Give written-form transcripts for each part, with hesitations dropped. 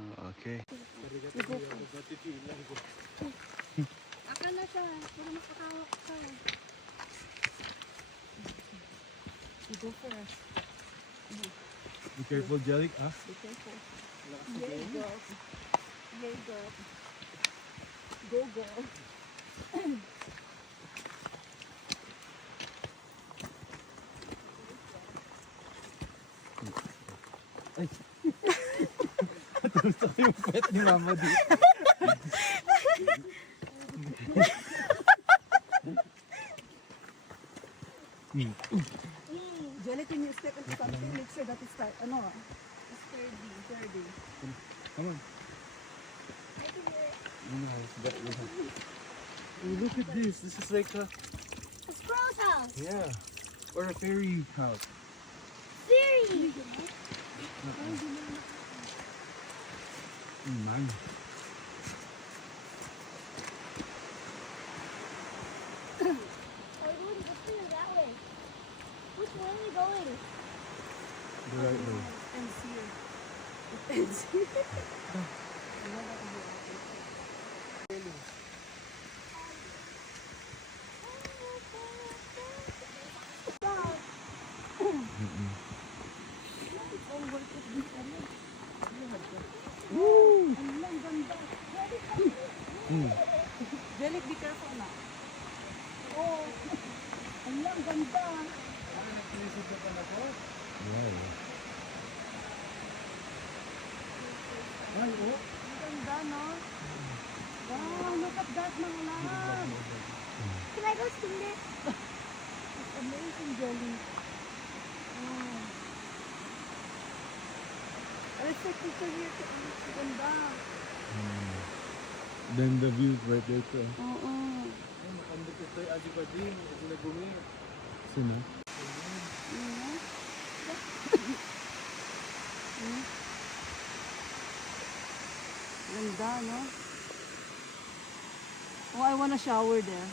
Okay. Akan na siya. Puro makakawak ka. You go first. Be careful, Jelly. Ah? Be careful. Yay, girl. Yay, girl. Go, girl. Ay! Gusto ko yung pet ni Mama dito. Jelly, can you step into something? Make sure that it's tight. Ano? Sturdy. Come on. Oh, look at this. This is like a... A squirrel's house. Yeah. Or a fairy house. Fairy. Man. Oh, we wouldn't go through that way. Which way are we going? The right way. Ends here. It ends here. Jelly, be careful na. Oh, ang ganda. Wow. Ay, oh. Ang ganda, no? Wow, look at that, mga love. Can I go swim there? It's amazing, Jelly. Wow. Let's take picture here. Ang ganda. Then the view right there too. Oo. Makandot ito yung adibading. Kasi nagumi. Sino? Ganda, no? Oh, I wanna shower there.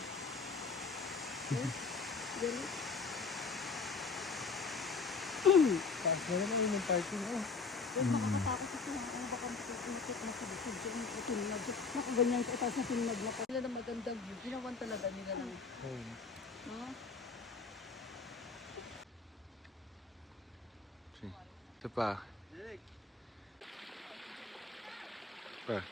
Jelly? Wala na yung parking. Oh. Huwag makakatakot ito. Ano ba kang ikot na sa bisig dyan? Tinlag. Naku, ganyan ka. Tapos na tinlag na pa. Sila na magandang view. Ginawan talaga nila ng... Home. No? Ito pa. Pa.